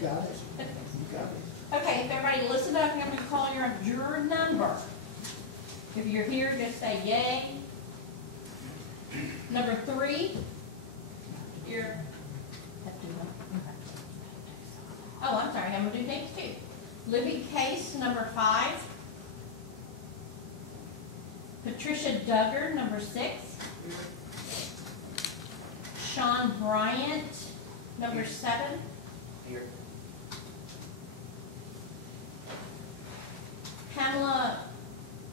got it. You got it. Okay, if everybody listen up, I'm gonna call your juror number. If you're here, just say yay. Number 3. Here. Oh, I'm sorry, I'm gonna do names too. Libby Case, number 5. Patricia Duggar, number 6. Sean Bryant, number 7. Here. Pamela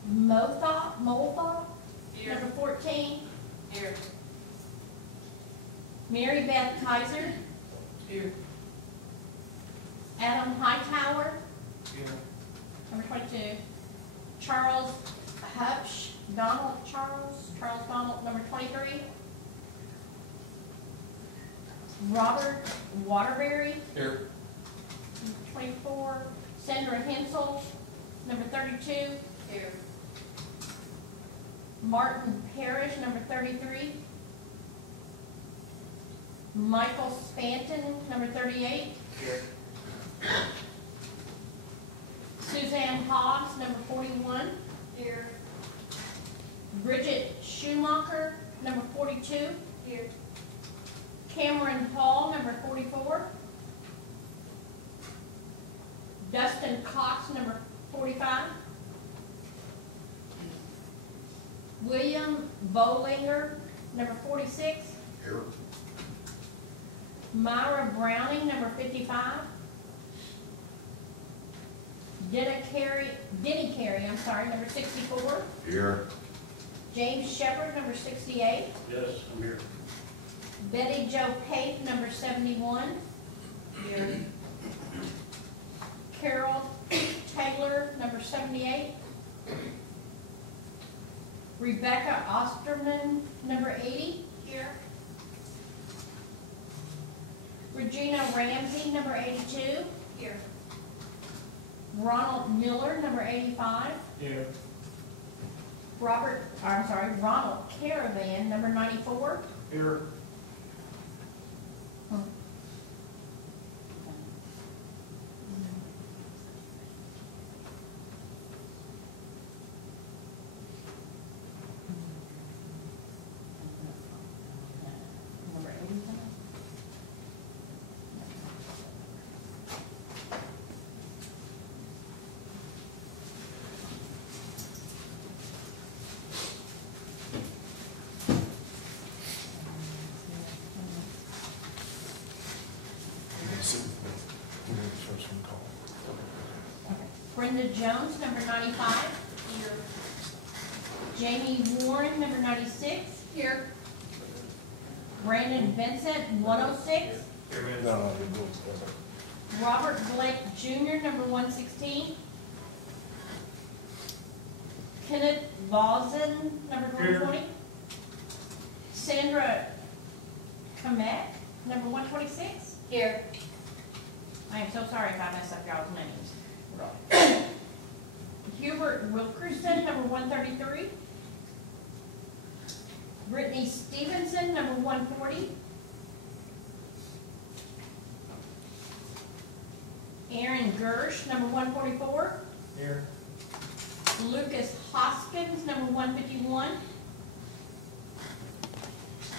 Motha, number 14. Here. Mary Beth Kaiser. Here. Adam Hightower, Here. number 22. Charles Hupsch, Charles Donald, number 23. Robert Waterbury, Here. number 24. Sandra Hensel, number 32. Here. Martin Parrish, number 33. Michael Spanton, number 38. Here. Suzanne Hobbs, number 41. Here. Bridget Schumacher, number 42. Here. Cameron Hall, number 44. Dustin Cox, number 45. William Bowlinger, number 46. Here. Myra Browning, number 55. Denny Carey, number 64. Here. James Shepard, number 68. Yes, I'm here. Betty Jo Pape, number 71. Here. Carol Taylor, number 78. Rebecca Osterman, number 80. Here. Regina Ramsey, number 82. Here. Ronald Miller, number 85. Here. Ronald Caravan, number 94. Here. Number 85. Brenda Jones, number 95. Here. Jamie Warren, number 96. Here. Brandon Vincent, 106. No. Robert Blake Jr., number 116. Kenneth Vosen, number 120. Sandra Kamek, number 126. Here. I am so sorry if I mess up y'all's names. Hubert Wilkerson, number 133. Brittany Stevenson, number 140. Aaron Gersh, number 144. Here. Lucas Hoskins, number 151.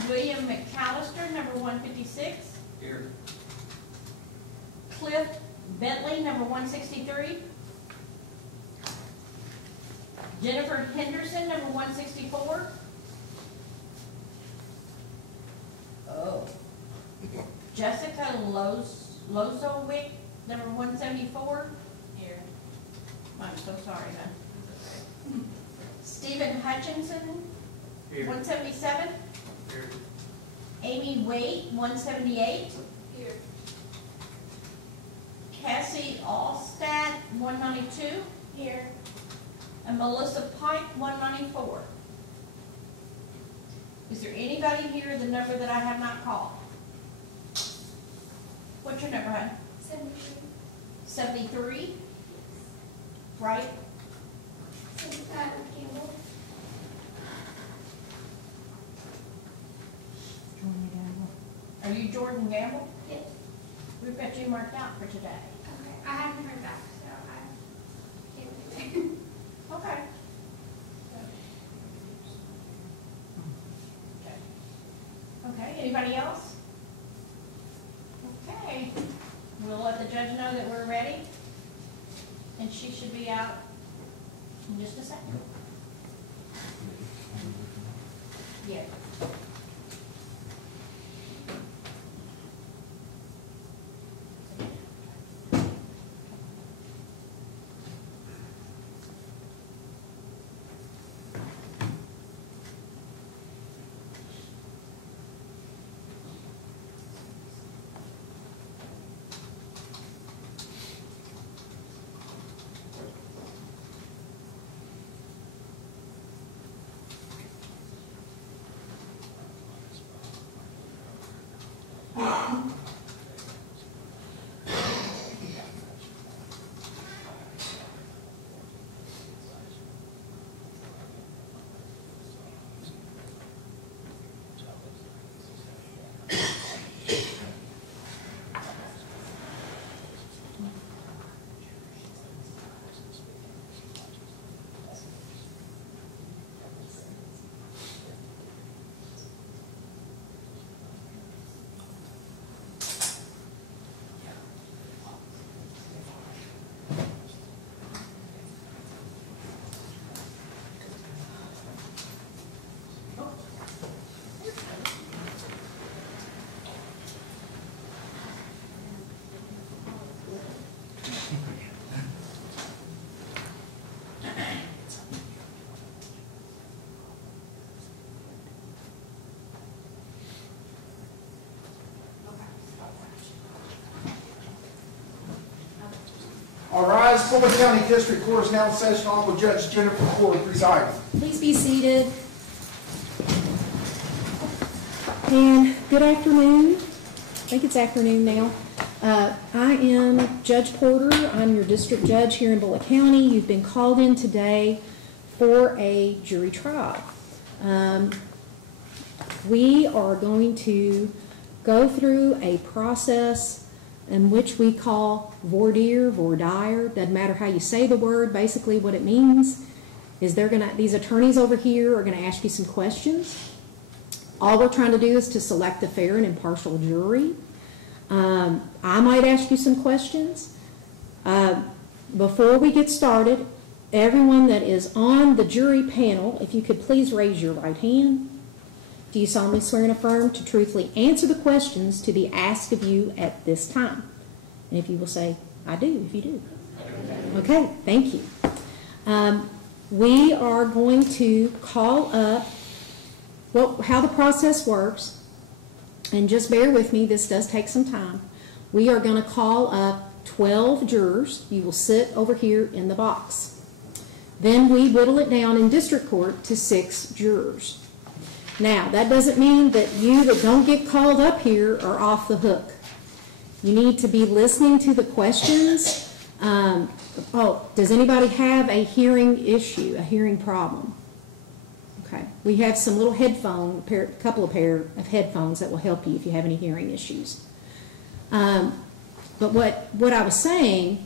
William McAllister, number 156. Here. Cliff Bentley, number 163. Jennifer Henderson, number 164. Oh. Jessica Lozowick, number 174. Here. I'm so sorry, man. Stephen Hutchinson, Here. 177. Here. Amy Waite, 178. Here. Cassie Allstat, 192. Here. And Melissa Pike, 194. Is there anybody here, the number that I have not called? What's your number, hon? 73. 73? Right? 75 Campbell. Are you Jordan Gamble? Yes. We've got you marked out for today. Okay, I haven't heard back, so I can't do it. Okay. Okay, anybody else? Okay, we'll let the judge know that we're ready, and she should be out in just a second. Yeah. All rise. Bullitt County District Court is now in session. Honorable Judge Jennifer Ford presiding. Please be seated. And good afternoon. I think it's afternoon now. I am Judge Porter. I'm your district judge here in Bullitt County. You've been called in today for a jury trial. We are going to go through a process in which we call voir dire, doesn't matter how you say the word. Basically what it means is these attorneys over here are gonna ask you some questions. All we're trying to do is to select a fair and impartial jury. I might ask you some questions. Before we get started, everyone that is on the jury panel, if you could please raise your right hand. Do you solemnly swear and affirm to truthfully answer the questions to be asked of you at this time? And if you will say, I do, if you do. Okay, thank you. We are going to call up how the process works, and just bear with me, this does take some time. We are going to call up 12 jurors. You will sit over here in the box. Then we whittle it down in district court to 6 jurors. Now, that doesn't mean that you that don't get called up here are off the hook. You need to be listening to the questions. Does anybody have a hearing issue, a hearing problem? Okay. We have some little couple of pair of headphones that will help you if you have any hearing issues. But what I was saying,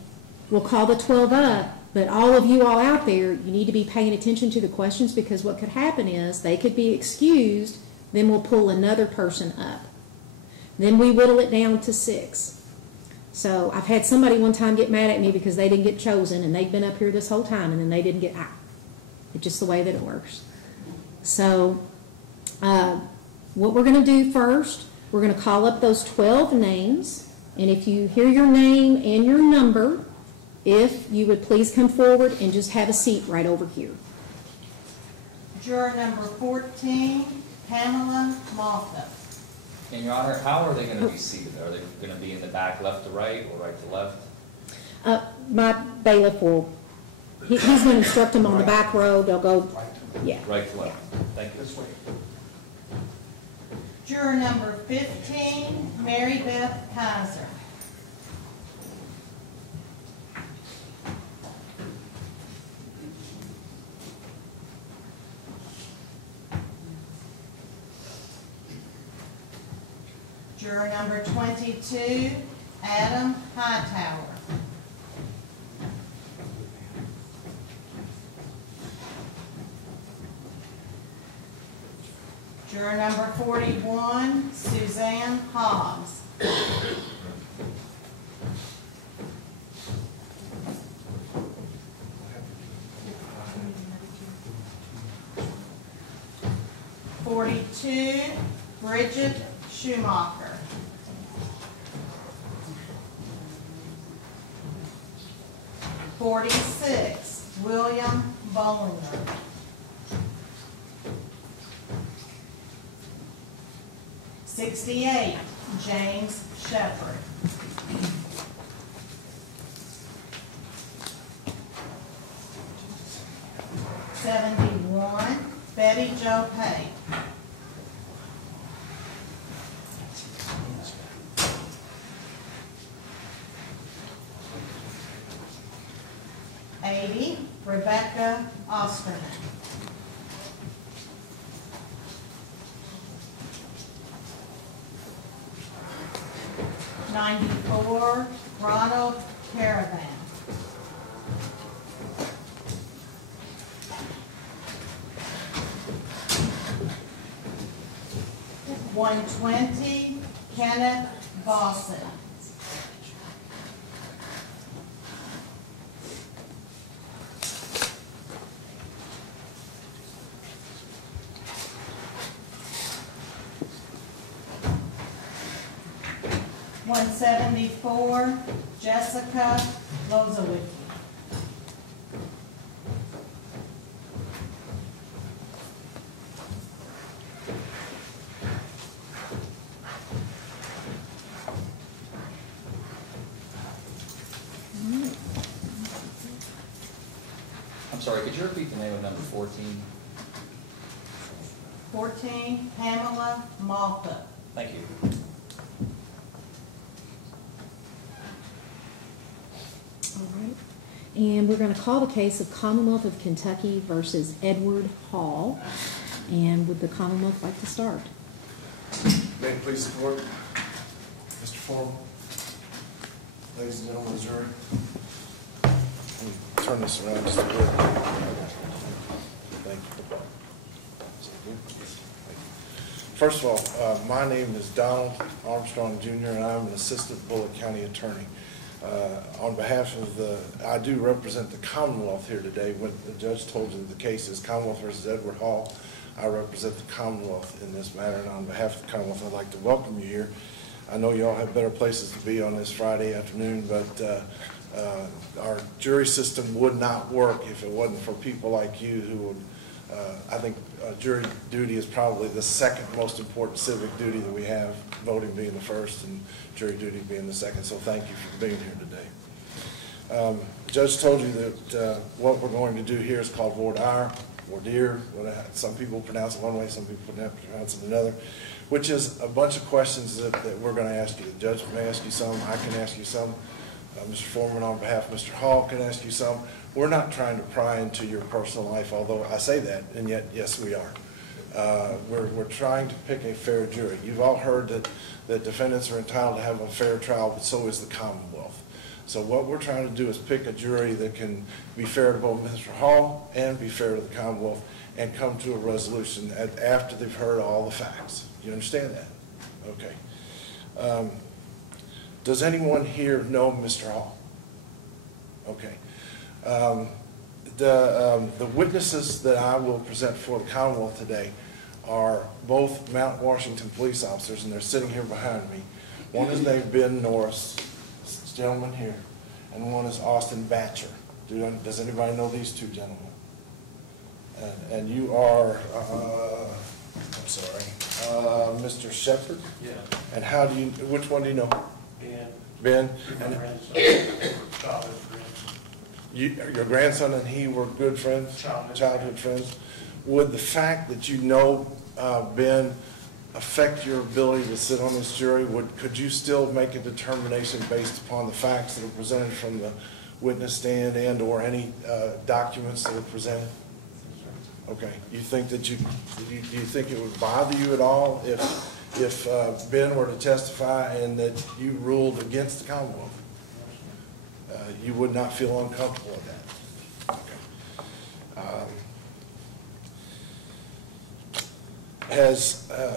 we'll call the 12 up. But all of you all out there, you need to be paying attention to the questions, because what could happen is they could be excused, then we'll pull another person up. Then we whittle it down to 6. So I've had somebody one time get mad at me because they didn't get chosen, and they'd been up here this whole time, and then they didn't get It's just the way that it works. So what we're going to do first, we're going to call up those 12 names, and if you hear your name and your number, if you would please come forward and just have a seat right over here. Juror number 14, Pamela Malta. And Your Honor, how are they going to be seated? Are they going to be in the back left to right or right to left? My bailiff will, he's going to instruct them on the back row. They'll go, yeah. Right to left. Thank you. This way. Juror number 15, Mary Beth Kaiser. Juror number 22, Adam Hightower. Juror number 41, Suzanne Hobbs. Bridget Schumacher. 46, William Bollinger. 68, James Shepherd. 71, Betty Jo Pate. 80, Rebecca Osterman. 94, Ronald Caravan. 120, Kenneth Boston. 174, Jessica Lozowicki. 14. 14, Pamela Malta. Thank you. All right. And we're going to call the case of Commonwealth of Kentucky versus Edward Hall. And would the Commonwealth like to start? May it please the court, Mr. Forman, ladies and gentlemen of the jury. Let me turn this around just a bit. Thank you. First of all, my name is Donald Armstrong Jr. and I'm an assistant Bullitt County attorney. On behalf of I do represent the Commonwealth here today. When the judge told you that the case is Commonwealth versus Edward Hall, I represent the Commonwealth in this matter, and on behalf of the Commonwealth, I'd like to welcome you here. I know you all have better places to be on this Friday afternoon, but our jury system would not work if it wasn't for people like you who would, I think jury duty is probably the second most important civic duty that we have, voting being the first and jury duty being the second, so thank you for being here today. The judge told you that what we're going to do here is called voir dire, some people pronounce it one way, some people pronounce it another, which is a bunch of questions that we're going to ask you. The judge may ask you some, I can ask you some, Mr. Forman on behalf of Mr. Hall can ask you some. We're not trying to pry into your personal life, although I say that, and yet, yes, we are. We're trying to pick a fair jury. You've all heard that defendants are entitled to have a fair trial, but so is the Commonwealth. So what we're trying to do is pick a jury that can be fair to both Mr. Hall and be fair to the Commonwealth and come to a resolution after they've heard all the facts. You understand that? Okay. Does anyone here know Mr. Hall? Okay. The witnesses that I will present for the Commonwealth today are both Mount Washington police officers, and they're sitting here behind me. One is named Ben Norris, this gentleman here, and one is Austin Batcher. Does anybody know these two gentlemen? And you are, I'm sorry, Mr. Shepherd? Yeah. And which one do you know? Ben. And your grandson and he were good friends? Childhood friends. Would the fact that you know Ben affect your ability to sit on this jury? Could you still make a determination based upon the facts that are presented from the witness stand and or any documents that are presented? Okay. You think that do you think it would bother you at all if Ben were to testify and that you ruled against the Commonwealth? You would not feel uncomfortable with that? Okay.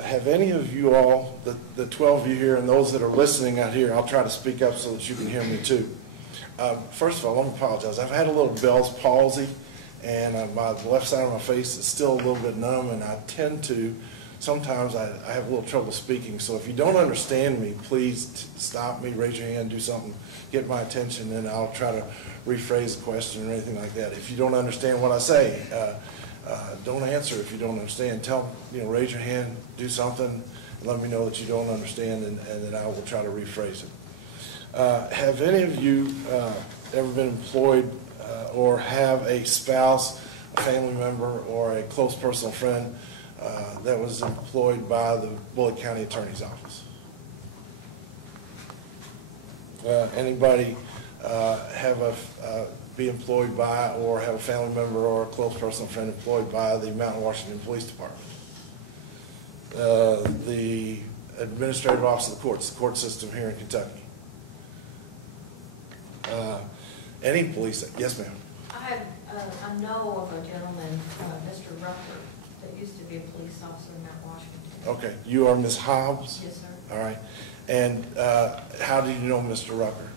Have any of you all, the 12 of you here and those that are listening out here, I'll try to speak up so that you can hear me too. First of all, let me apologize. I've had a little Bell's palsy, and my left side of my face is still a little bit numb, and I tend to, sometimes I have a little trouble speaking. So if you don't understand me, please stop me, raise your hand, do something, get my attention, and I'll try to rephrase the question or anything like that. If you don't understand what I say, don't answer if you don't understand. Raise your hand, do something, and let me know that you don't understand, and then I will try to rephrase it. Have any of you ever been employed or have a spouse, a family member, or a close personal friend that was employed by the Bullitt County Attorney's Office? Anybody be employed by or have a family member or a close personal friend employed by the Mountain Washington Police Department? The Administrative Office of the Courts, the court system here in Kentucky. Any police? Yes, ma'am. I know of a gentleman, Mr. Rucker, that used to be a police officer in Mount Washington. Okay, you are Ms. Hobbs? Yes, sir. All right. And how do you know Mr. Rucker?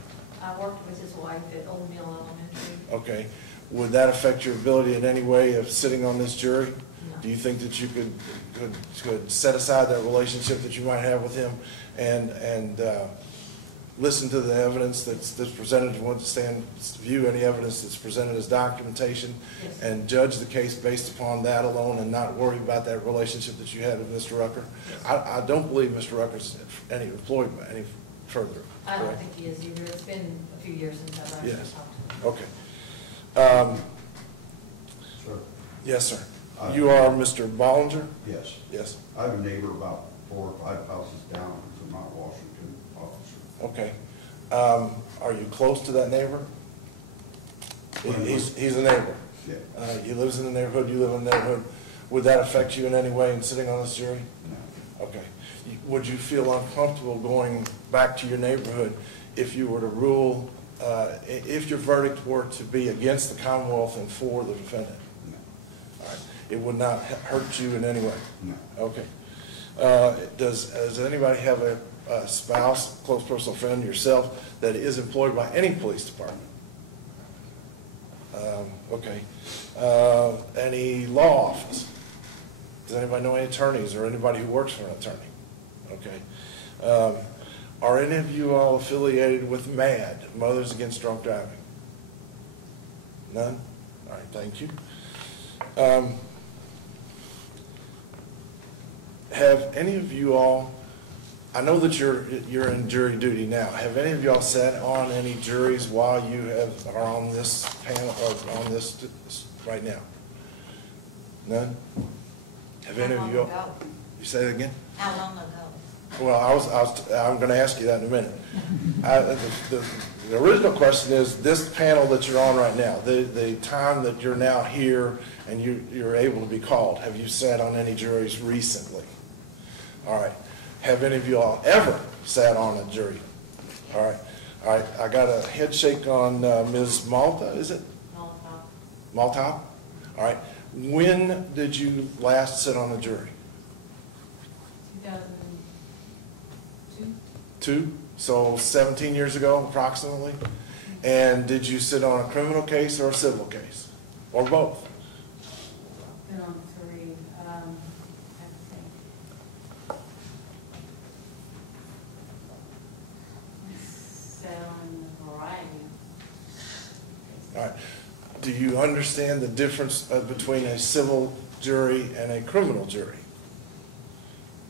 I worked with his wife at Old Mill Elementary. Okay. Would that affect your ability in any way of sitting on this jury? No. Do you think that you could set aside that relationship that you might have with him and listen to the evidence that's presented, if you want to view any evidence that's presented as documentation, Yes. and judge the case based upon that alone and not worry about that relationship that you had with Mr. Rucker? Yes. I don't believe Mr. Rucker's employed any further. I don't correct? think he is either. It's been a few years since I've actually Yes. talked to him. Okay. Sir? Yes, sir. You are Mr. Bollinger? Yes. Yes. I have a neighbor about 4 or 5 houses down from Mount Washington officer. Okay. Are you close to that neighbor? He's a neighbor. Yeah. He lives in the neighborhood, you live in the neighborhood. Would that affect you in any way in sitting on this jury? No. Okay. Would you feel uncomfortable going back to your neighborhood if you were to rule, if your verdict were to be against the Commonwealth and for the defendant? No. All right. It would not hurt you in any way? No. Okay. Does anybody have a spouse, close personal friend, yourself, that is employed by any police department? Okay. Any law office? Does anybody know any attorneys or anybody who works for an attorney? Okay. Are any of you all affiliated with MAD, Mothers Against Drunk Driving? None? All right, thank you. Have any of you all, I know that you're in jury duty now. Have any of y'all sat on any juries while you are on this panel or on this right now? None? Have any of you all? You say that again? How long ago? Well, I'm going to ask you that in a minute. The original question is this panel that you're on right now, the time that you're now here and you're able to be called. Have you sat on any juries recently? All right. Have any of you all ever sat on a jury? All right. All right. I got a head shake on Ms. Malta, is it? Malta. All right. When did you last sit on a jury? 2002. 2? So 17 years ago, approximately. And did you sit on a criminal case or a civil case? Or both? Been on 3. I think. Sat on a variety. All right. Do you understand the difference between a civil jury and a criminal jury?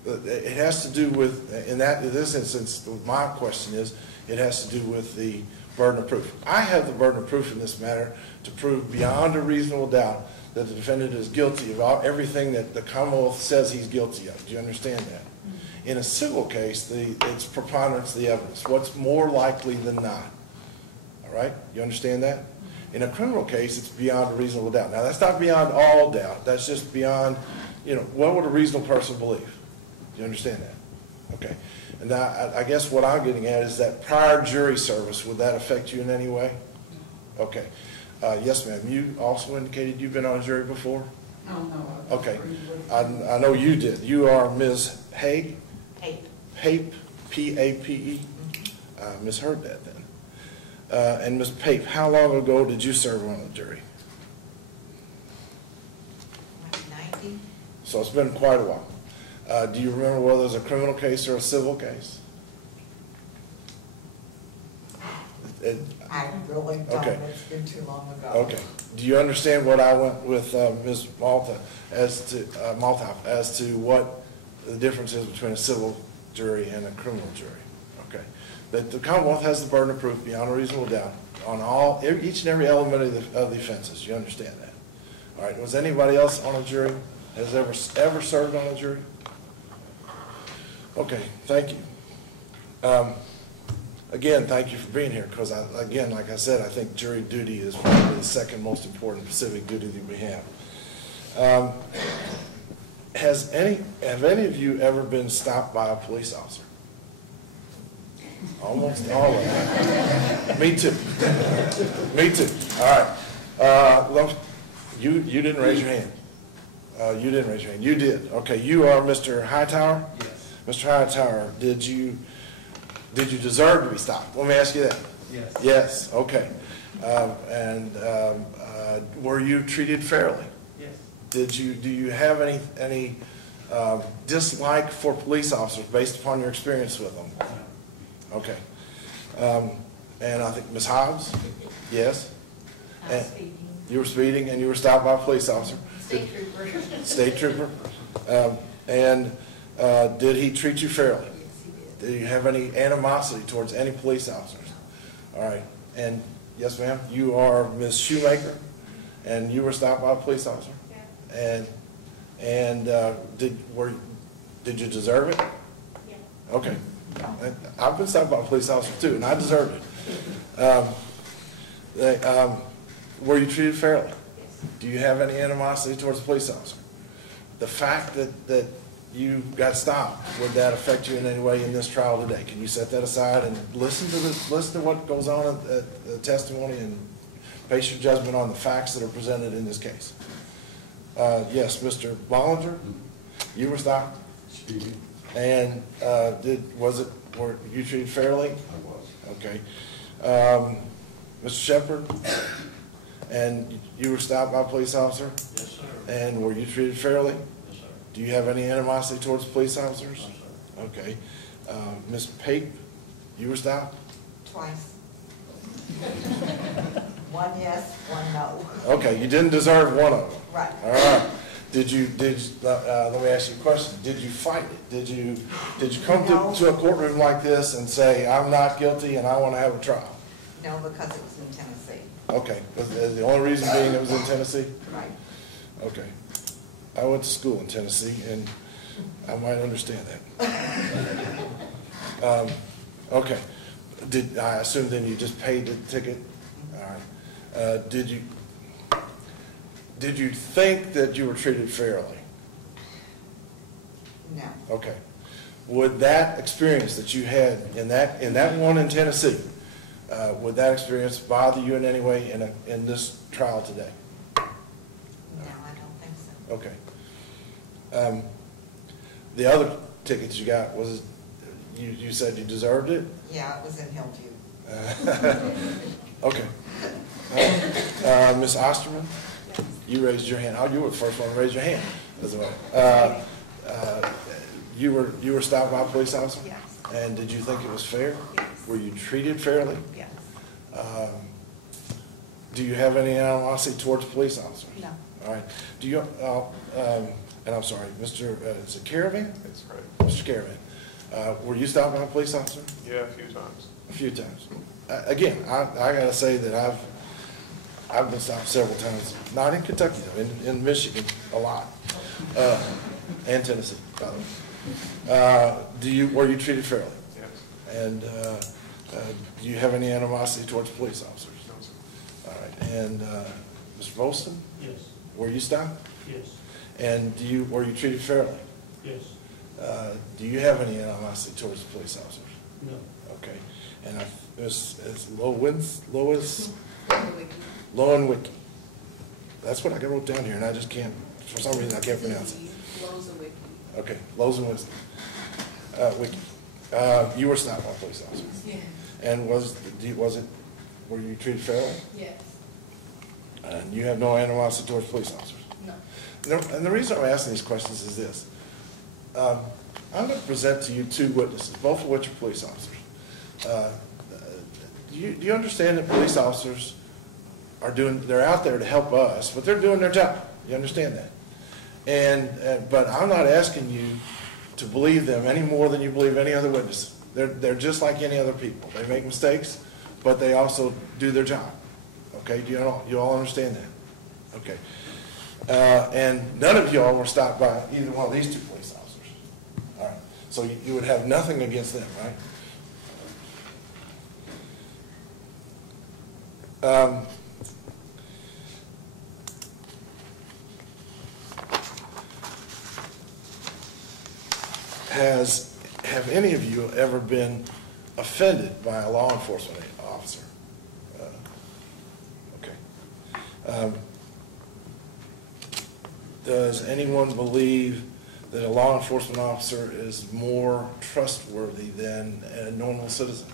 It has to do with, in this instance, my question is, it has to do with the burden of proof. I have the burden of proof in this matter to prove beyond a reasonable doubt that the defendant is guilty of everything that the Commonwealth says he's guilty of. Do you understand that? In a civil case, it's preponderance of the evidence. What's more likely than not? All right? You understand that? In a criminal case, it's beyond a reasonable doubt. Now, that's not beyond all doubt. That's just beyond, what would a reasonable person believe? Do you understand that? Okay. And I guess what I'm getting at is that prior jury service, would that affect you in any way? Okay. Yes, ma'am. You also indicated you've been on a jury before? No. Okay. I know you did. You are Ms. Hague? Pape, P-A-P-E? Misheard that then. And Ms. Pape, how long ago did you serve on a jury? 90. So it's been quite a while. Do you remember whether it was a criminal case or a civil case? I really don't, Okay. it's been too long ago. Okay. Do you understand what I went with Ms. Malta as to what the difference is between a civil jury and a criminal jury? Okay. That the Commonwealth has the burden of proof beyond a reasonable doubt on each and every element of the offenses. You understand that? All right. Was anybody else on a jury? Has ever served on a jury? Okay. Thank you. Again, thank you for being here, because again, like I said, I think jury duty is probably the second most important civic duty that we have. Have any of you ever been stopped by a police officer? Almost all of them. Me too. Me too. All right. You didn't raise your hand. You didn't raise your hand. You did. Okay. You are Mr. Hightower? Yes. Mr. Hightower, did you deserve to be stopped? Let me ask you that. Yes. Yes, okay. Were you treated fairly? Yes. Do you have any dislike for police officers based upon your experience with them? No. Okay. And I think Ms. Hobbs? Yes? And Speaking. you were speeding and you were stopped by a police officer? State trooper. State trooper? Did he treat you fairly? Do you have any animosity towards any police officers? All right. And yes, ma'am, you are Ms. Shoemaker, and you were stopped by a police officer? Yeah. And did you deserve it? Yeah. Okay. I've been stopped by a police officer too, and I deserved it. Were you treated fairly? Yes. Do you have any animosity towards a police officer? The fact that you got stopped, would that affect you in any way in this trial today? Can you set that aside and listen to what goes on at the testimony and base your judgment on the facts that are presented in this case? Yes, Mr. Bollinger, you were stopped? Speaking. And were you treated fairly? I was. Okay. Mr. Shepard, and you were stopped by a police officer? Yes, sir. And were you treated fairly? Yes, sir. Do you have any animosity towards police officers? No, sir. Okay. Ms. Pape, you were stopped? Twice. One yes, one no. Okay, you didn't deserve one of them. Right. All right. Let me ask you a question. Did you fight it? Did you come No. to a courtroom like this and say, I'm not guilty and I want to have a trial? No, because it was in Tennessee. Okay. The only reason being it was in Tennessee? Right. Okay. I went to school in Tennessee, and I might understand that. Okay. I assume then you just paid the ticket? All right. Did you think that you were treated fairly? No. Okay. Would that experience that you had in that one in Tennessee, would that experience bother you in any way in this trial today? No, I don't think so. Okay. The other tickets you got, was you said you deserved it? Yeah, it was in Hillview. Okay. Ms. Osterman, you raised your hand. Oh, you were the first one to raise your hand as well. You were stopped by a police officer? Yes. And did you think it was fair? Yes. Were you treated fairly? Yes. Do you have any animosity towards police officers? No. All right. Do you, and I'm sorry, Mr. Is it Caravan? That's right. Mr. Caravan, were you stopped by a police officer? Yeah, a few times. A few times. Again, I gotta say that I've been stopped several times, not in Kentucky though, in Michigan a lot, and Tennessee, by the way. Were you treated fairly? Yes. And do you have any animosity towards police officers? No, sir. All right. And Mr. Volston, Yes. were you stopped? Yes. And were you treated fairly? Yes. Do you have any animosity towards the police officers? No. Okay. And it's Lois, Low and Wiki. That's what I wrote down here, and I just can't, for some reason, I can't pronounce it. Okay, Lowe's and Wisdom. Wiki. You were stopped by a police officer. Yeah. And were you treated fairly? Yes. And you have no animosity towards police officers? No. And the reason I'm asking these questions is this. I'm going to present to you two witnesses, both of which are police officers. Do you understand that police officers they're out there to help us, but they're doing their job? You understand that? But I'm not asking you to believe them any more than you believe any other witness. They're just like any other people. They make mistakes, but they also do their job. Okay, you all understand that? Okay. And none of y'all were stopped by either one of these two police officers. All right. So you would have nothing against them, right? Have any of you ever been offended by a law enforcement officer? Okay. Does anyone believe that a law enforcement officer is more trustworthy than a normal citizen?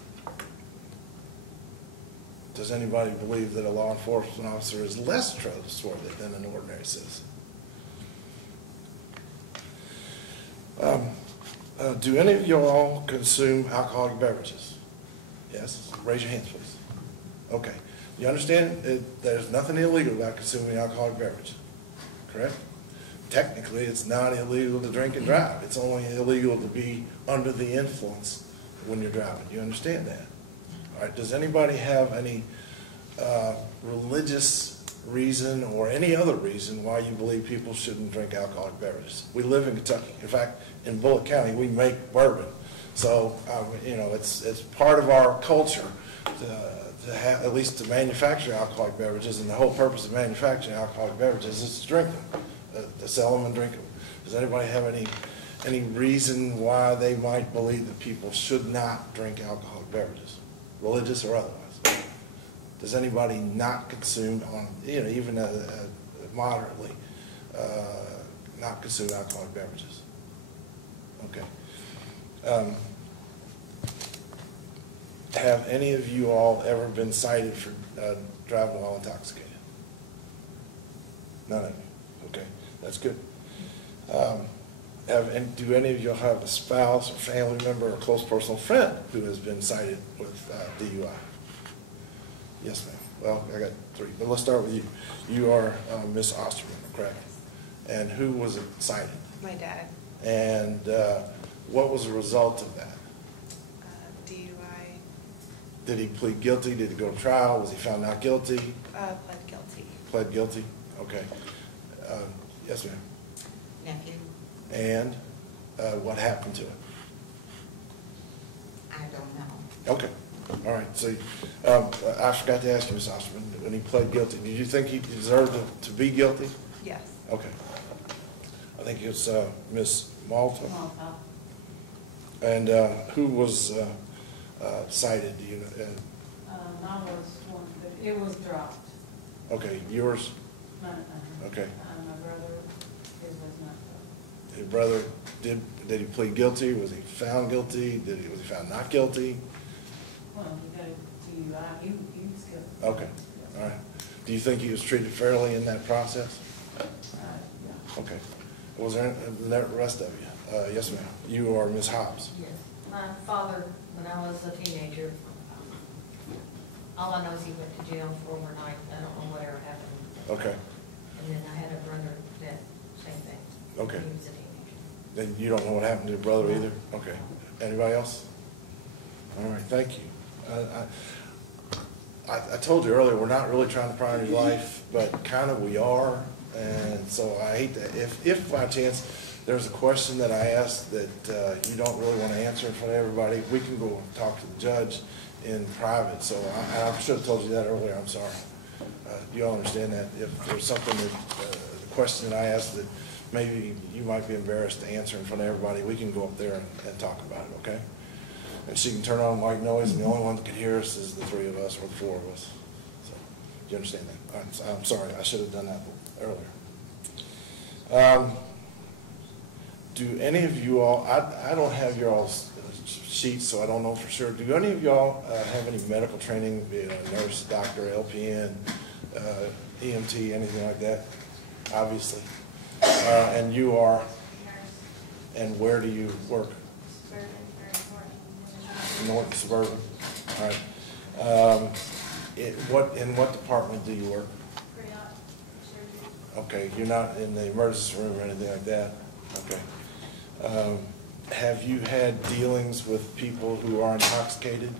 Does anybody believe that a law enforcement officer is less trustworthy than an ordinary citizen? Do any of you all consume alcoholic beverages? Yes? Raise your hands, please. Okay. You understand there's nothing illegal about consuming alcoholic beverage, correct? Technically, it's not illegal to drink and drive. It's only illegal to be under the influence when you're driving. You understand that? All right. Does anybody have any religious reason or any other reason why you believe people shouldn't drink alcoholic beverages? We live in Kentucky. In fact, in Bullitt County, we make bourbon. So, it's part of our culture to have, at least to manufacture alcoholic beverages, and the whole purpose of manufacturing alcoholic beverages is to drink them, to sell them and drink them. Does anybody have any reason why they might believe that people should not drink alcoholic beverages, religious or otherwise? Does anybody not consume, even moderately, not consume alcoholic beverages? Okay. Have any of you all ever been cited for driving while intoxicated? None of you. Okay, that's good. Do any of you have a spouse or family member or close personal friend who has been cited with DUI? Yes, ma'am. Well, I got three, but let's start with you. You are Miss Osterman, correct? And who was it cited? My dad. And what was the result of that? DUI. Did he plead guilty? Did he go to trial? Was he found not guilty? Pled guilty. Pled guilty? Okay. Yes, ma'am. Nephew, And what happened to him? I don't know. Okay. All right. So I forgot to ask you, Ms. Osterman, when he pled guilty, did you think he deserved to be guilty? Yes. Okay. I think it's Ms. Malta. Malta. And who was cited? Do you know? I was one, but it was dropped. Okay. Yours? Okay. My brother, it was not dropped. Your brother, did he plead guilty? Was he found guilty? Was he found not guilty? Well, he got a DUI, he was guilty. Okay. All right. Do you think he was treated fairly in that process? Yeah. Okay. Was there the rest of you? Yes, ma'am. You are Ms. Hobbs. Yes. My father, when I was a teenager, all I know is he went to jail for overnight. I don't know whatever happened. Okay. And then I had a brother that, same thing. Okay. He was a teenager. Then you don't know what happened to your brother either? Okay. Anybody else? All right, thank you. I told you earlier, we're not really trying to pry into your life, but kind of we are. And so I hate that. If by chance there's a question that I asked that you don't really want to answer in front of everybody, we can go and talk to the judge in private. So I should have told you that earlier. I'm sorry. Do you all understand that? If there's something that, the question that I asked that maybe you might be embarrassed to answer in front of everybody. We can go up there and talk about it, okay? And she can turn on white noise, and the only one that can hear us is the three of us or the four of us. So, do you understand that? I'm sorry, I should have done that earlier. Do any of you all, I don't have your all's sheets, so I don't know for sure. Do any of y'all have any medical training, be it a nurse, doctor, LPN, EMT, anything like that? Obviously. And you are, and where do you work? North Suburban. All right. In what department do you work? Okay, you're not in the emergency room or anything like that? Okay. Have you had dealings with people who are intoxicated?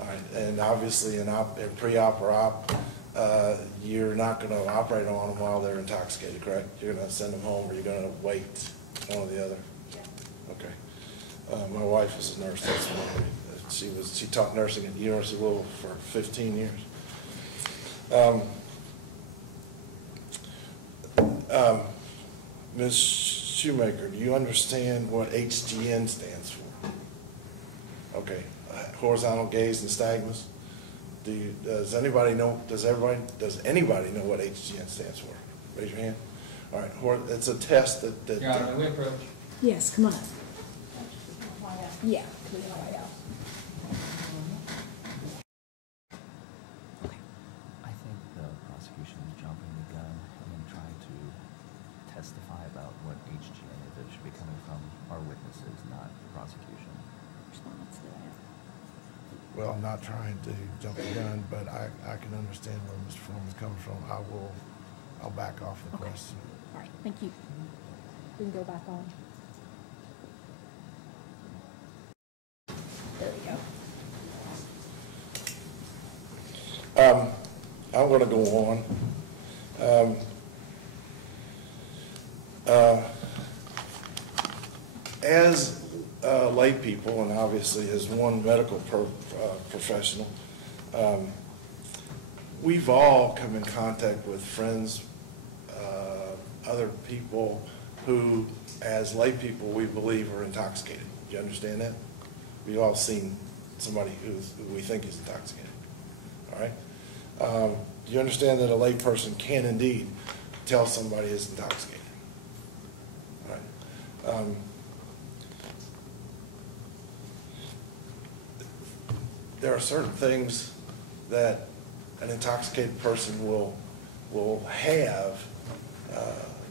All right, and obviously in pre-op or op, you're not going to operate on them while they're intoxicated, correct? You're going to send them home, or you're going to wait, one or the other? Yeah. Okay. My wife is a nurse. That's one way. She taught nursing at the University of Louisville for 15 years. Ms. Shoemaker, do you understand what HGN stands for? Okay, horizontal gaze nystagmus. Does anybody know what HGN stands for? Raise your hand. All right, it's a test that. Your Honor, may we approach? Yes, come on up. Yeah. I think the prosecution is jumping the gun and then trying to testify about what HGN is. It should be coming from our witnesses, not the prosecution. Response to that. Well, I'm not trying to jump the gun, but I can understand where Mr. Forman's coming from. I'll back off the question. All right, thank you. We can go back on. There we go. I'm going to go on. As lay people, and obviously as one medical professional, we've all come in contact with friends, other people who, as lay people, we believe are intoxicated. Do you understand that? We've all seen somebody who we think is intoxicated. All right? Do you understand that a lay person can indeed tell somebody is intoxicated? All right? There are certain things that an intoxicated person will have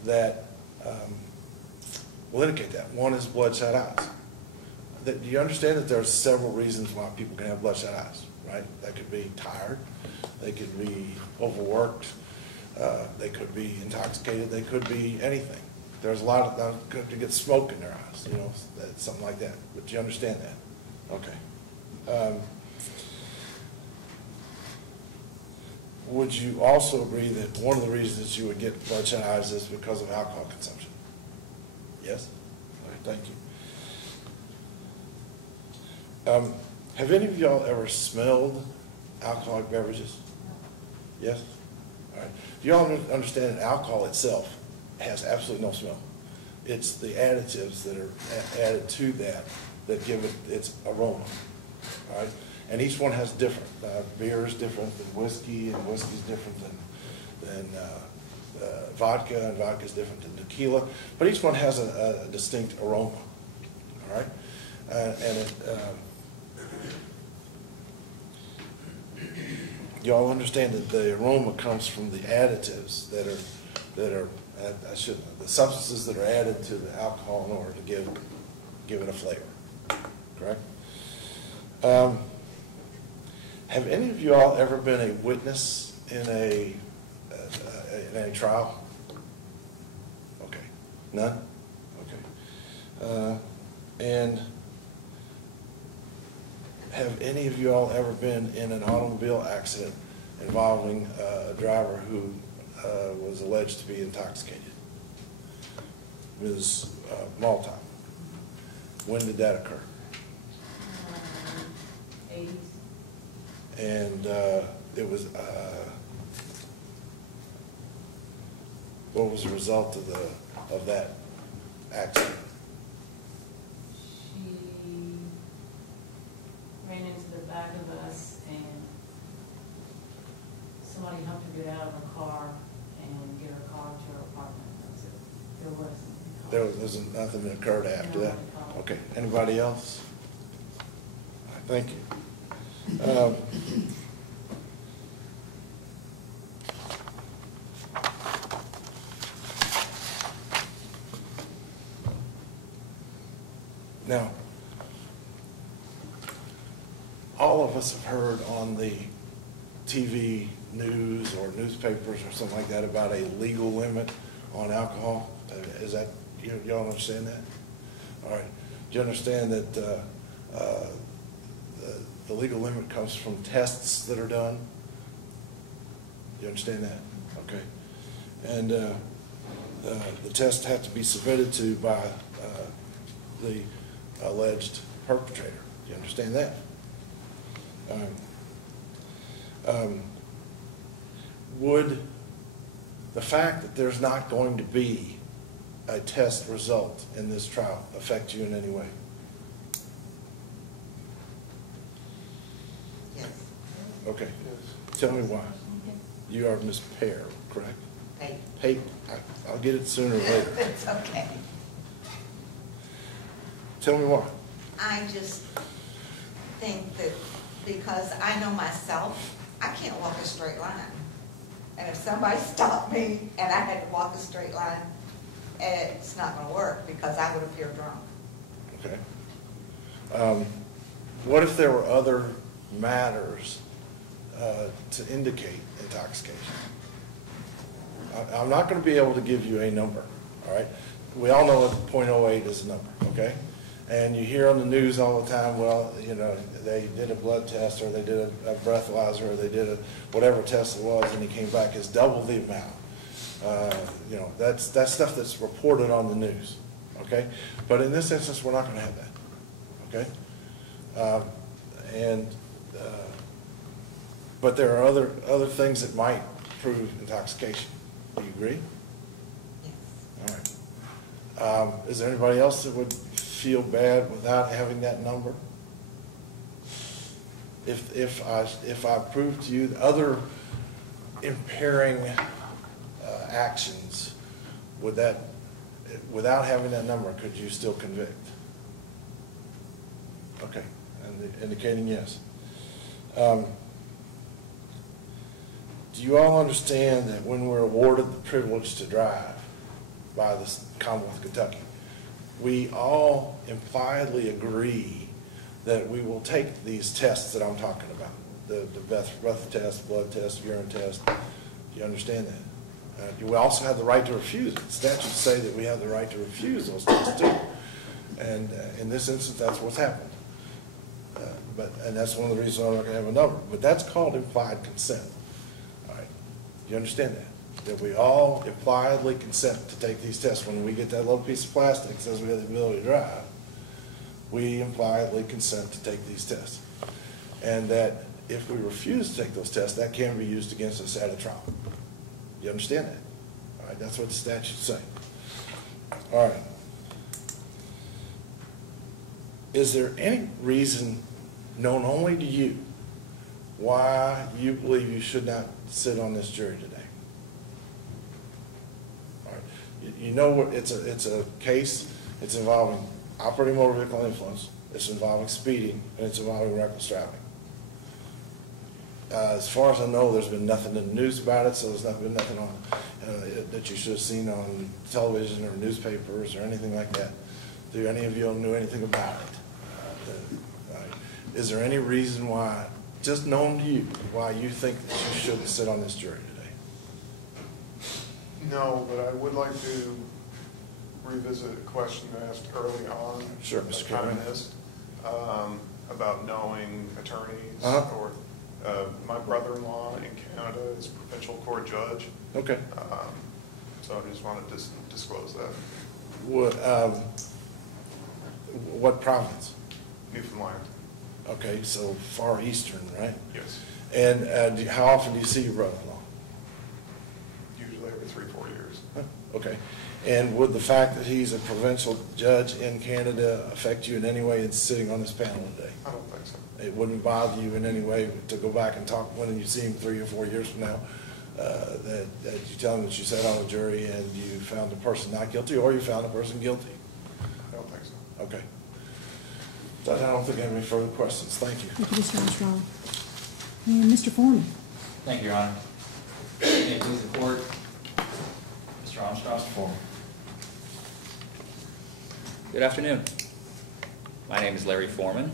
that will indicate that. One is bloodshot eyes. Do you understand that there are several reasons why people can have bloodshot eyes, right? That could be tired, they could be overworked, they could be intoxicated, they could be anything. There's a lot of them could get smoke in their eyes, something like that. But you understand that? Okay. Would you also agree that one of the reasons you would get bloodshot eyes is because of alcohol consumption? Yes? All right, thank you. Have any of y'all ever smelled alcoholic beverages? Yes? All right. Do y'all understand that alcohol itself has absolutely no smell? It's the additives that are added to that give it its aroma. All right? And each one has different. Beer is different than whiskey, and whiskey is different than vodka, and vodka is different than tequila. But each one has a distinct aroma. All right? Y'all understand that the aroma comes from the additives that are the substances that are added to the alcohol in order to give it a flavor. Correct? Have any of you all ever been a witness in a trial? Okay. None? Okay. And have any of you all ever been in an automobile accident involving a driver who was alleged to be intoxicated? Ms. Malta, when did that occur? 80s. And it was, what was the result of of that accident? She ran into the back of us and somebody helped her get out of her car and get her car to her apartment. That's it. There wasn't Nothing that occurred after that? Okay, anybody else? All right, thank you. Now, all of us have heard on the TV news or newspapers or something like that about a legal limit on alcohol. Is that, y'all understand that? All right. Do you understand that the legal limit comes from tests that are done? Do you understand that? Okay. And the tests have to be submitted to by the alleged perpetrator. Do you understand that? Would the fact that there's not going to be a test result in this trial affect you in any way? Yes. Okay. Tell me why. You are Miss Pear, correct? Hey. Hey, I'll get it sooner or later. It's okay. Tell me why. I just think that because I know myself, I can't walk a straight line. And if somebody stopped me and I had to walk a straight line, it's not going to work because I would appear drunk. Okay. What if there were other matters to indicate intoxication? I'm not going to be able to give you a number, all right? We all know that .08 is a number, okay? And you hear on the news all the time, well, you know, they did a blood test or they did a breathalyzer or they did a whatever test it was and he came back as double the amount. You know, that's stuff that's reported on the news, okay? But in this instance, we're not going to have that, okay? But there are other things that might prove intoxication. Do you agree? Yes. All right. Is there anybody else that would feel bad without having that number? If I prove to you the other impairing actions, would that, without having that number, could you still convict? Okay, and indicating yes. Do you all understand that when we're awarded the privilege to drive by the Commonwealth of Kentucky, we all impliedly agree that we will take these tests that I'm talking about, the breath test, blood test, urine test? Do you understand that? We also have the right to refuse it. Statutes say that we have the right to refuse those tests too. And in this instance, that's what's happened. And that's one of the reasons I'm not going to have a number. But that's called implied consent. All right. Do you understand that? That we all impliedly consent to take these tests. When we get that little piece of plastic that says we have the ability to drive, we impliedly consent to take these tests. And that if we refuse to take those tests, that can be used against us at a trial. You understand that? All right, that's what the statutes say. All right. Is there any reason known only to you why you believe you should not sit on this jury today? All right. You know it's a case. It's involving operating motor vehicle influence. It's involving speeding, and it's involving reckless driving. As far as I know, there's been nothing in the news about it, so there's been nothing on that you should have seen on television or newspapers or anything like that. Do any of you know anything about it? Is there any reason why, just known to you, why you think that you shouldn't sit on this jury today? No, but I would like to revisit a question I asked early on. Sure, Mr. Kind Chairman. of missed, about knowing attorneys. Uh-huh. Or my brother-in-law in Canada is a provincial court judge. Okay. So I just wanted to disclose that. What province? Newfoundland. Okay, so far eastern, right? Yes. And how often do you see your brother-in-law? Usually every 3-4 years. Okay. And would the fact that he's a provincial judge in Canada affect you in any way in sitting on this panel today? I don't think so. It wouldn't bother you in any way to go back and talk when you see him 3 or 4 years from now, that you tell him that you sat on a jury and you found a person not guilty, or you found a person guilty? I don't think so. Okay. Judge, I don't think I have any further questions. Thank you. Thank you, Mr. Armstrong. And Mr. Forman. Thank you, Your Honor. May it please the court, Mr. Armstrong. Forman. Good afternoon. My name is Larry Forman,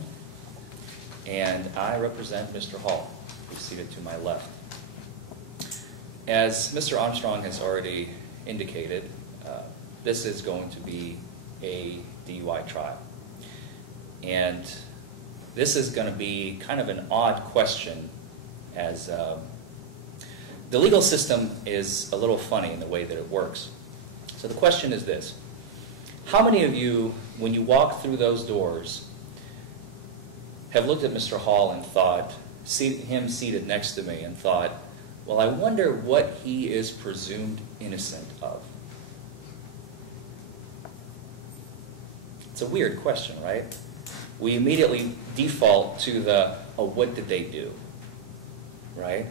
and I represent Mr. Hall, who's seated to my left. As Mr. Armstrong has already indicated, this is going to be a DUI trial. And this is going to be kind of an odd question, as the legal system is a little funny in the way that it works. So the question is this: how many of you, when you walk through those doors, have looked at Mr. Hall and thought, see him seated next to me, and thought, well, I wonder what he is presumed innocent of? It's a weird question, right? We immediately default to the, oh, what did they do? Right?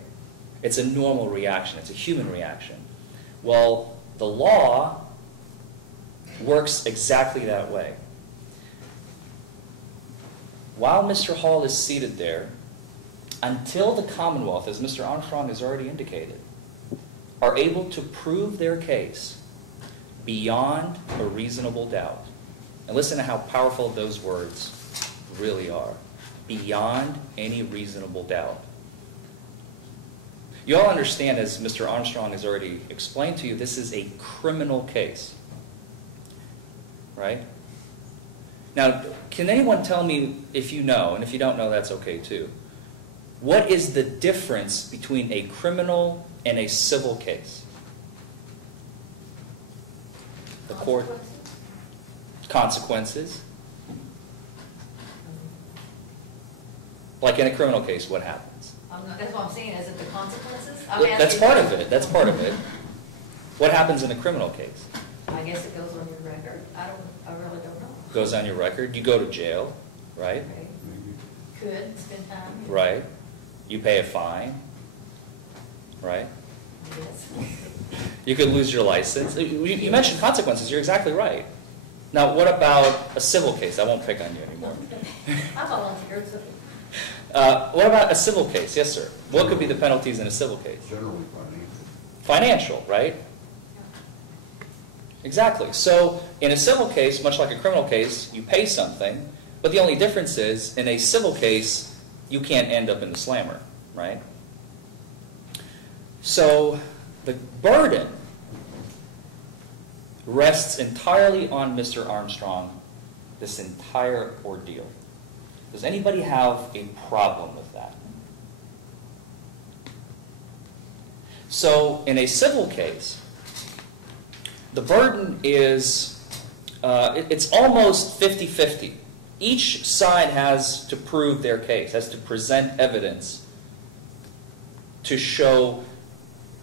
It's a normal reaction. It's a human reaction. Well, the law works exactly that way. While Mr. Hall is seated there, until the Commonwealth, as Mr. Armstrong has already indicated, are able to prove their case beyond a reasonable doubt, and listen to how powerful those words really are, beyond any reasonable doubt. You all understand, as Mr. Armstrong has already explained to you, this is a criminal case, right? Now, can anyone tell me, if you know, and if you don't know, that's okay too, what is the difference between a criminal and a civil case? The court... Consequences. Like in a criminal case, what happens? That's what I'm saying, is it the consequences? That's part of it. That's part of it. What happens in a criminal case? I guess it goes on your record. I really don't know. Goes on your record. You go to jail, right? Okay. Could spend time. Right. You pay a fine, right? Yes. You could lose your license. You mentioned consequences. You're exactly right. Now, what about a civil case? I won't pick on you anymore. I volunteered, so. What about a civil case? Yes, sir. What could be the penalties in a civil case? Generally financial. Financial, right? Exactly. So, in a civil case, much like a criminal case, you pay something, but the only difference is, in a civil case, you can't end up in the slammer, right? So, the burden rests entirely on Mr. Armstrong, this entire ordeal. Does anybody have a problem with that? So, in a civil case, the burden is, it's almost 50-50. Each side has to prove their case, has to present evidence to show,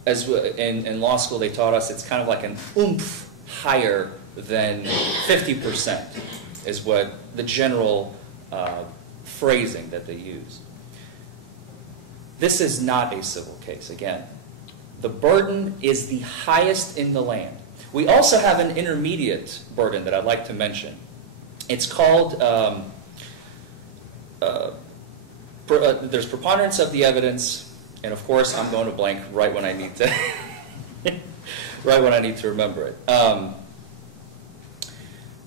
as in law school they taught us, it's kind of like an oomph higher than 50% is what the general phrasing that they use. This is not a civil case, again. The burden is the highest in the land. We also have an intermediate burden that I'd like to mention. It's called, there's preponderance of the evidence, and of course I'm going to blank right when I need to, right when I need to remember it.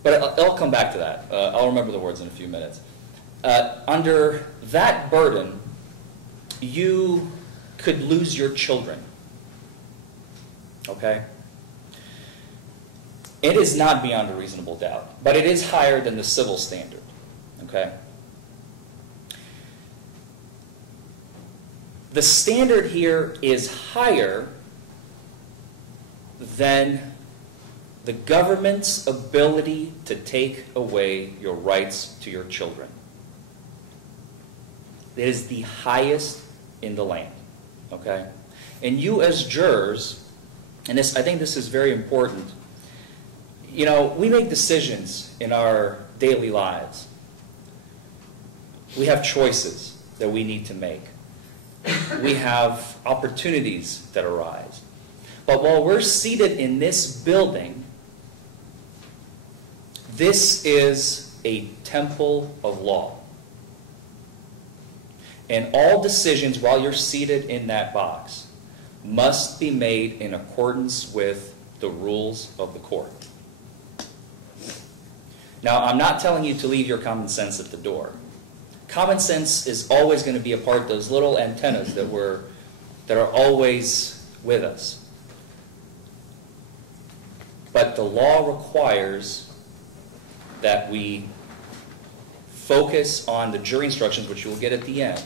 But I'll come back to that. I'll remember the words in a few minutes. Under that burden, you could lose your children. Okay? It is not beyond a reasonable doubt, but it is higher than the civil standard. Okay? The standard here is higher than the government's ability to take away your rights to your children. It is the highest in the land. Okay? And you as jurors, and this, I think this is very important, You know, we make decisions in our daily lives. We have choices that we need to make. We have opportunities that arise. But while we're seated in this building, this is a temple of law. And all decisions while you're seated in that box must be made in accordance with the rules of the court. Now, I'm not telling you to leave your common sense at the door. Common sense is always going to be a part of those little antennas that are always with us. But the law requires that we focus on the jury instructions, which you will get at the end,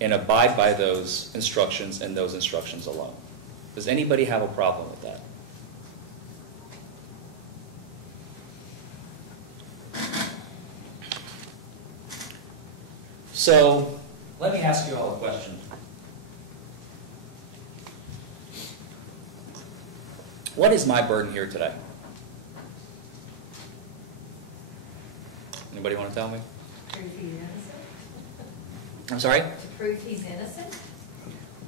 and abide by those instructions and those instructions alone. Does anybody have a problem with that? So, let me ask you all a question. What is my burden here today? Anybody want to tell me? Prove he's innocent. I'm sorry? To prove he's innocent?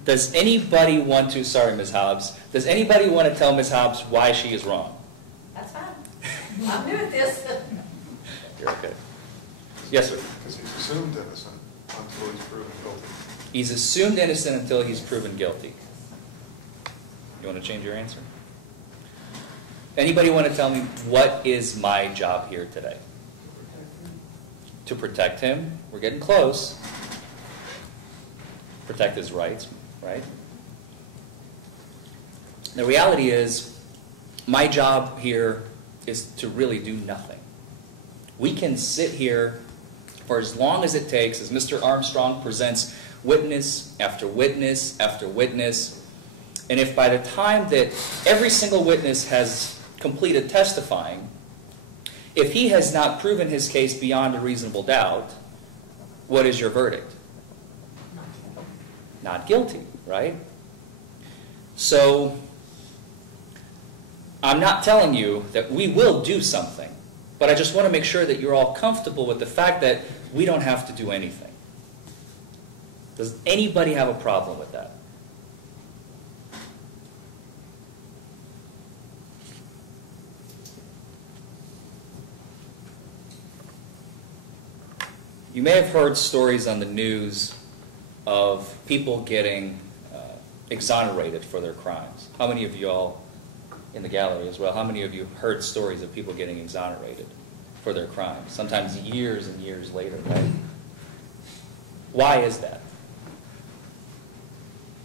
Does anybody want to, sorry Ms. Hobbs, does anybody want to tell Ms. Hobbs why she is wrong? That's fine. I'm new at this. You're okay. Yes, sir. Because he's assumed innocent until he's proven guilty. He's assumed innocent until he's proven guilty. You want to change your answer? Anybody want to tell me what is my job here today? To protect him. We're getting close. Protect his rights, right? The reality is, my job here is to really do nothing. We can sit here for as long as it takes as Mr. Armstrong presents witness after witness after witness. And if by the time that every single witness has completed testifying, if he has not proven his case beyond a reasonable doubt, what is your verdict? Not guilty, right? So, I'm not telling you that we will do something, but I just want to make sure that you're all comfortable with the fact that we don't have to do anything. Does anybody have a problem with that? You may have heard stories on the news of people getting exonerated for their crimes. How many of you all in the gallery as well, how many of you have heard stories of people getting exonerated for their crimes? Sometimes years and years later, right? Why is that?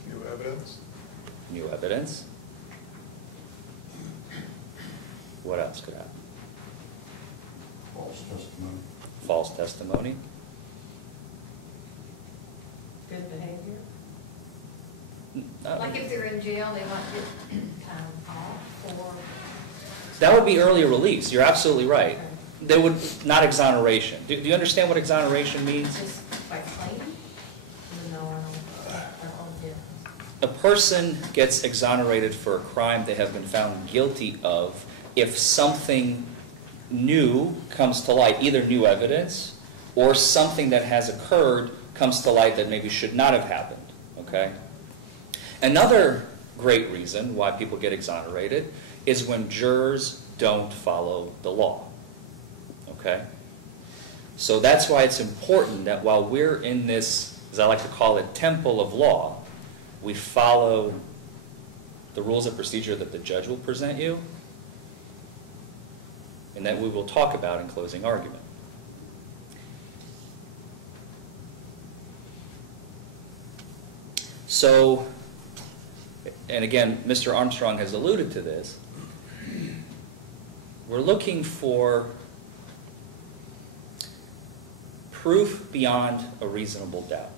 New evidence? New evidence. What else could happen? False testimony. False testimony. Good behavior? Like if they're in jail, they might get Time off or? That would be earlier release. You're absolutely right. They would not exoneration. Do you understand what exoneration means? Just by claiming? No, I don't get it. A person gets exonerated for a crime they have been found guilty of if something new comes to light, either new evidence or something that has occurred comes to light that maybe should not have happened, okay? Another great reason why people get exonerated is when jurors don't follow the law, okay? So that's why it's important that while we're in this, as I like to call it, temple of law, we follow the rules of procedure that the judge will present you and that we will talk about in closing argument. So, and again, Mr. Armstrong has alluded to this, we're looking for proof beyond a reasonable doubt.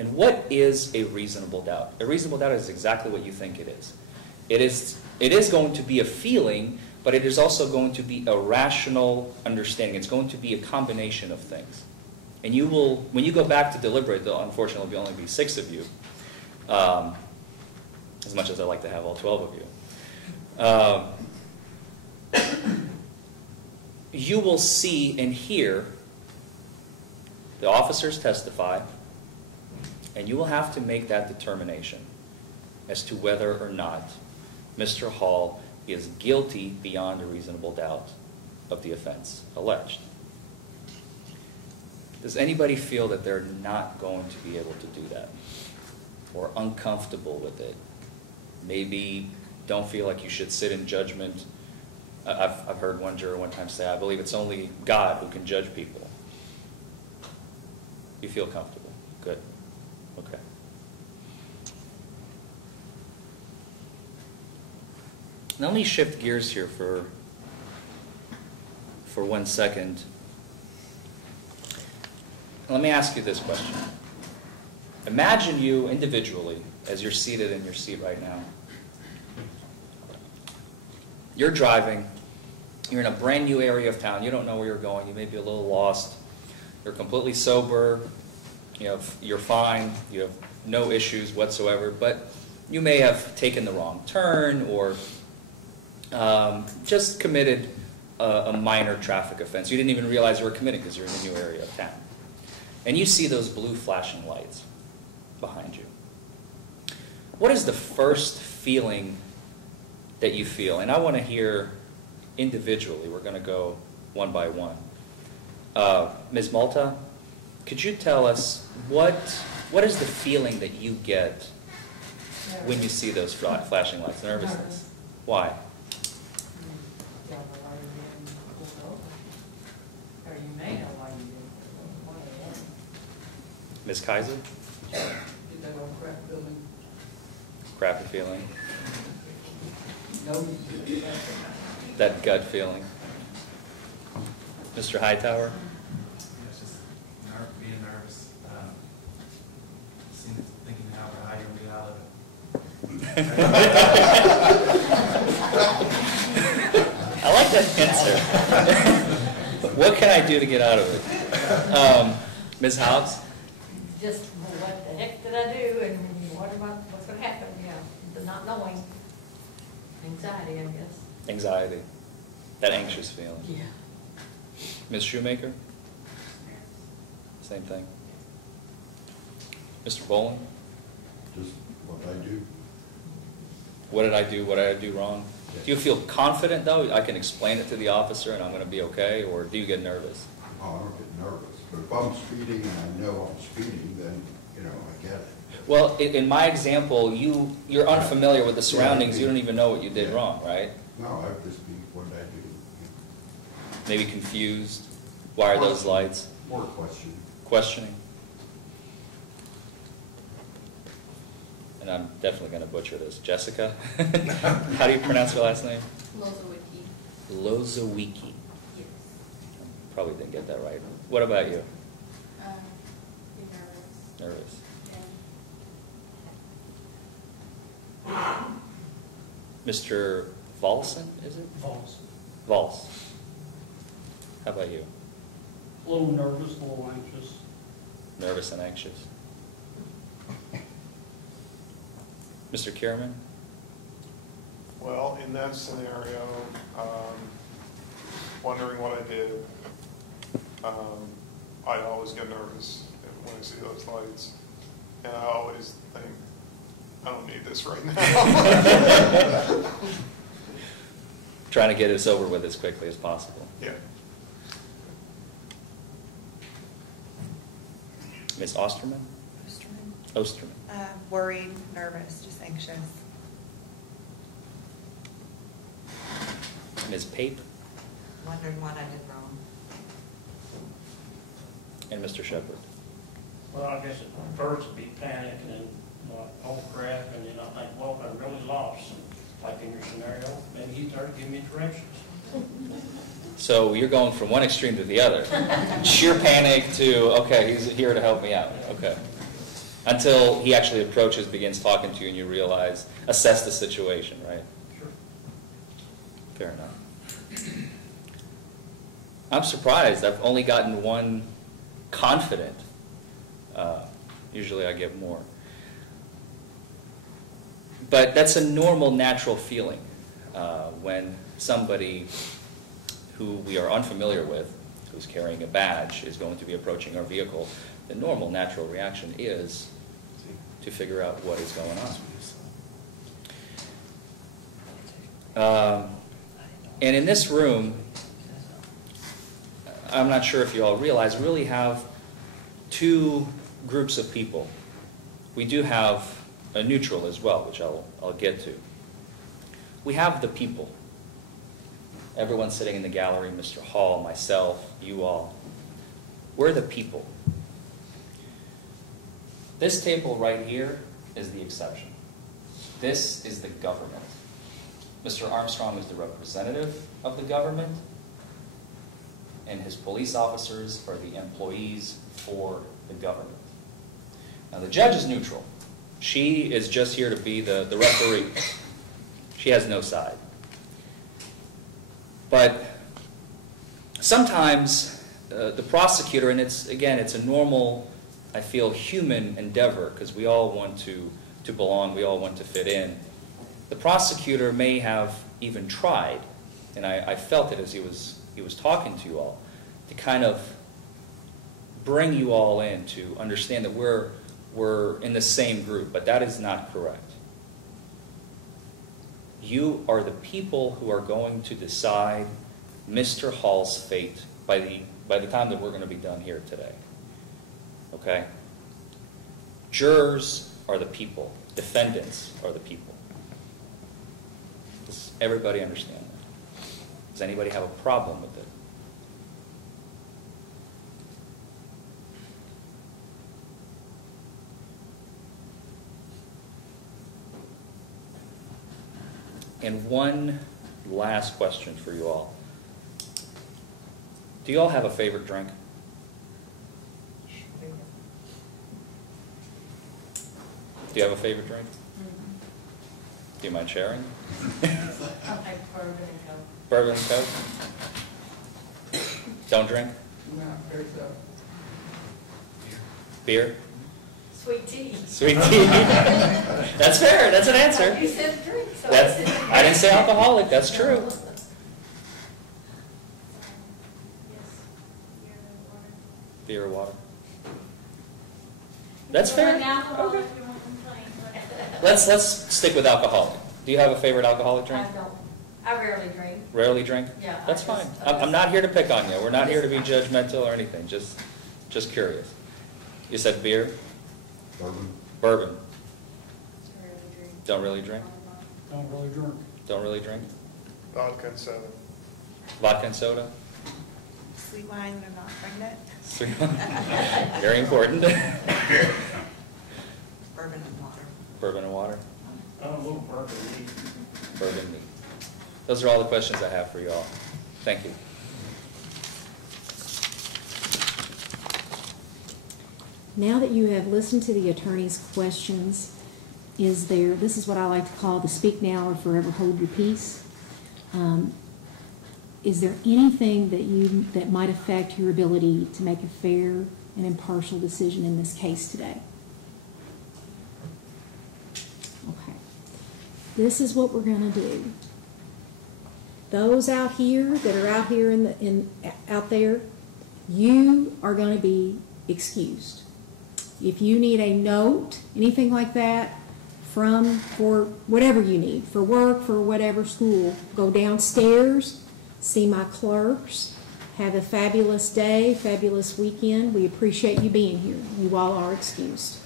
And what is a reasonable doubt? A reasonable doubt is exactly what you think it is. It is going to be a feeling, but it is also going to be a rational understanding. It's going to be a combination of things. And you will, when you go back to deliberate, there'll unfortunately only be 6 of you, as much as I'd like to have all 12 of you. You will see and hear the officers testify, and you will have to make that determination as to whether or not Mr. Hall is guilty beyond a reasonable doubt of the offense alleged. Does anybody feel that they're not going to be able to do that, or uncomfortable with it? Maybe don't feel like you should sit in judgment. I've heard one juror one time say, I believe it's only God who can judge people. You feel comfortable? Good. Okay. Now let me shift gears here for 1 second. Let me ask you this question. Imagine you individually, as you're seated in your seat right now. You're driving. You're in a brand new area of town. You don't know where you're going. You may be a little lost. You're completely sober. You're fine. You have no issues whatsoever. But you may have taken the wrong turn or just committed a minor traffic offense. You didn't even realize you were committing because you're in a new area of town. And you see those blue flashing lights behind you. What is the first feeling that you feel? And I want to hear individually. We're going to go one by one. Ms. Malta, could you tell us what is the feeling that you get when you see those flashing lights? Nervousness. Why? Ms. Kaiser? Crappy feeling. That gut feeling. Mr. Hightower? It's just being nervous. Thinking how high you'll be out of it. I like that answer. What can I do to get out of it? Ms. Hobbs? Just, well, what the heck did I do, and what's going to happen, the not knowing. Anxiety, I guess. Anxiety. That anxious feeling. Yeah. Ms. Shoemaker? Same thing. Mr. Boland? Just what I do. What did I do? What did I do wrong? Do you feel confident, though? I can explain it to the officer and I'm going to be okay? Or do you get nervous? Oh, I don't get nervous. But if I'm speeding and I know I'm speeding, then, I get it. Well, in my example, you're unfamiliar with the surroundings. You don't even know what you did wrong, right? No, I would just be what I do. Maybe confused. Why are those lights? More questioning. Questioning. And I'm definitely going to butcher this. Jessica? How do you pronounce your last name? Lozowicki. Lozowicki. Yes. Probably didn't get that right. What about you? Be nervous. Nervous. Mr. Volson, is it? Vols. How about you? A little nervous, a little anxious. Nervous and anxious. Mr. Kierman? Well, in that scenario, wondering what I did, I always get nervous when I see those lights. And I always think, I don't need this right now. Trying to get this over with as quickly as possible. Yeah. Ms. Osterman? Osterman. Worried, nervous, just anxious. Ms. Pape? Wondering what I did wrong. And Mr. Shepard? Well, I guess at first it'd be panic and then, oh crap, and then I think, well, I'm really lost. And like in your scenario, maybe he started giving me directions. So you're going from one extreme to the other. Sheer panic to, okay, he's here to help me out. Okay. Until he actually approaches, begins talking to you, and you realize, assess the situation, right? Sure. Fair enough. I'm surprised. I've only gotten one confident. Usually I get more. But that's a normal, natural feeling. when somebody who we are unfamiliar with, who's carrying a badge, is going to be approaching our vehicle, the normal, natural reaction is to figure out what is going on. And in this room, I'm not sure if you all realize, we really have two groups of people. We do have a neutral as well, which I'll get to. We have the people. Everyone sitting in the gallery, Mr. Hall, myself, you all. We're the people. This table right here is the exception. This is the government. Mr. Armstrong is the representative of the government, and his police officers are the employees for the government. Now, the judge is neutral. She is just here to be the referee. She has no side. But sometimes the prosecutor, and it's a normal, I feel, human endeavor, because we all want to belong, we all want to fit in. The prosecutor may have even tried, and I felt it as he was talking to you all, to kind of bring you all in to understand that we're in the same group, but that is not correct. You are the people who are going to decide Mr. Hall's fate by the time that we're going to be done here today. Okay? Jurors are the people. Defendants are the people. Does everybody understand that? Does anybody have a problem with it? And one last question for you all. Do you all have a favorite drink? Do you have a favorite drink? Mm-hmm. Do you mind sharing? I like bourbon and Coke. Bourbon and Coke? Don't drink? No, very so. Beer? Sweet tea. Sweet tea. That's fair. That's an answer. You said drink, so I didn't say alcoholic. That's true. Beer or water. That's fair. Okay. Let's stick with alcoholic. Do you have a favorite alcoholic drink? I don't. I rarely drink. Rarely drink? Yeah. That's fine. I'm not here to pick on you. We're not here to be judgmental or anything. Just curious. You said beer? Bourbon. Bourbon. Rarely drink. Don't really drink? Don't really drink. Don't really drink? Vodka and soda. Vodka and soda? Sweet wine when I'm not pregnant. Sweet wine. Very important. Bourbon and water. Bourbon and water? Oh, a little bourbon meat. Bourbon meat. Those are all the questions I have for you all. Thank you. Now that you have listened to the attorney's questions, this is what I like to call the speak now or forever hold your peace. Is there anything that might affect your ability to make a fair and impartial decision in this case today? Okay. This is what we're going to do. Those out here that are out here out there, you are going to be excused. If you need a note, anything like that, for whatever you need, for work, for whatever, school, go downstairs, see my clerks, have a fabulous day, fabulous weekend. We appreciate you being here. You all are excused.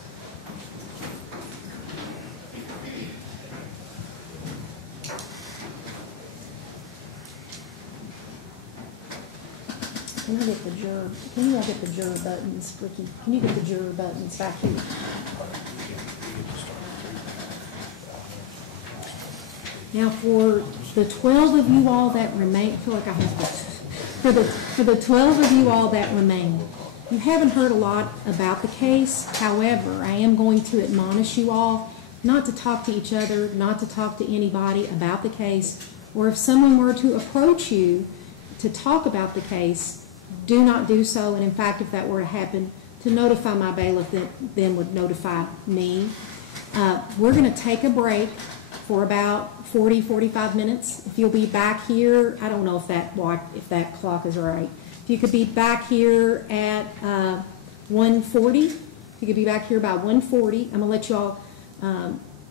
Can you all get the juror buttons, Ricky? Can you get the juror buttons back here? Now for the 12 of you all that remain, I feel like I have to, for the 12 of you all that remain, you haven't heard a lot about the case. However, I am going to admonish you all not to talk to each other, not to talk to anybody about the case, or if someone were to approach you to talk about the case, do not do so. And in fact, if that were to happen, to notify my bailiff, that then would notify me. We're going to take a break for about 40, 45 minutes. If you'll be back here, I don't know if that clock is right. If you could be back here at 1:40, if you could be back here by 1:40, I'm gonna let y'all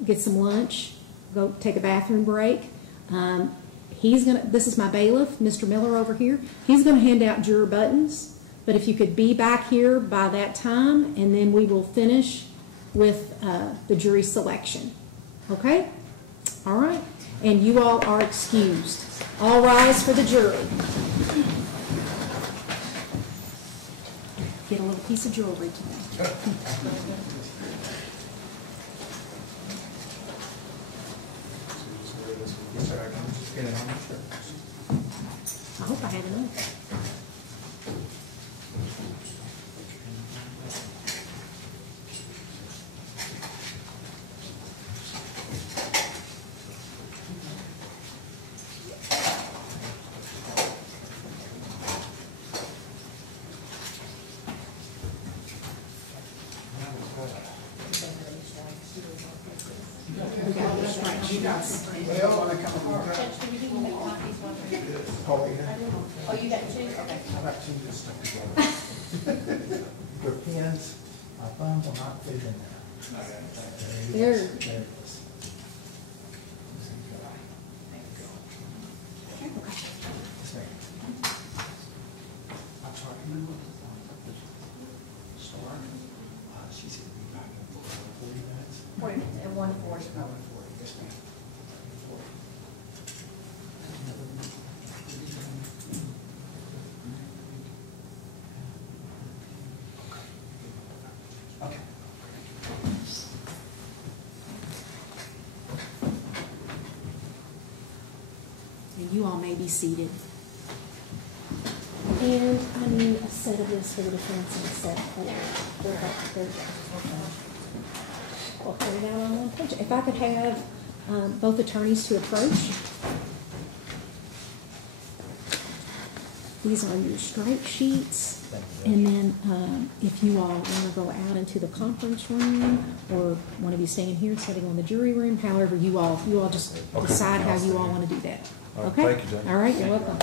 get some lunch, go take a bathroom break. This is my bailiff, Mr. Miller over here. He's gonna hand out juror buttons, but if you could be back here by that time, and then we will finish with the jury selection. Okay? All right. And you all are excused. All rise for the jury. Get a little piece of jewelry today. I hope I had enough. Judge, can you give me the copies? Oh, yeah. Oh, you got two? Okay. I've got two just stuck together. Your pens, my thumb will not fit in there. There. There it is. I'm sorry, Storm, she's gonna be back in 40 minutes. 40 minutes, and 1:40. No, 40, yes, ma'am. 40. Okay. And you all may be seated. And I need a set of this for the defense and a set for the We'll put it out on one page. If I could have both attorneys to approach. These are your strike sheets. And then if you all want to go out into the conference room, or one of you staying here sitting on the jury room, however you all just decide how you all want to do that. All right, Okay? thank you, Judge. All right, you're welcome.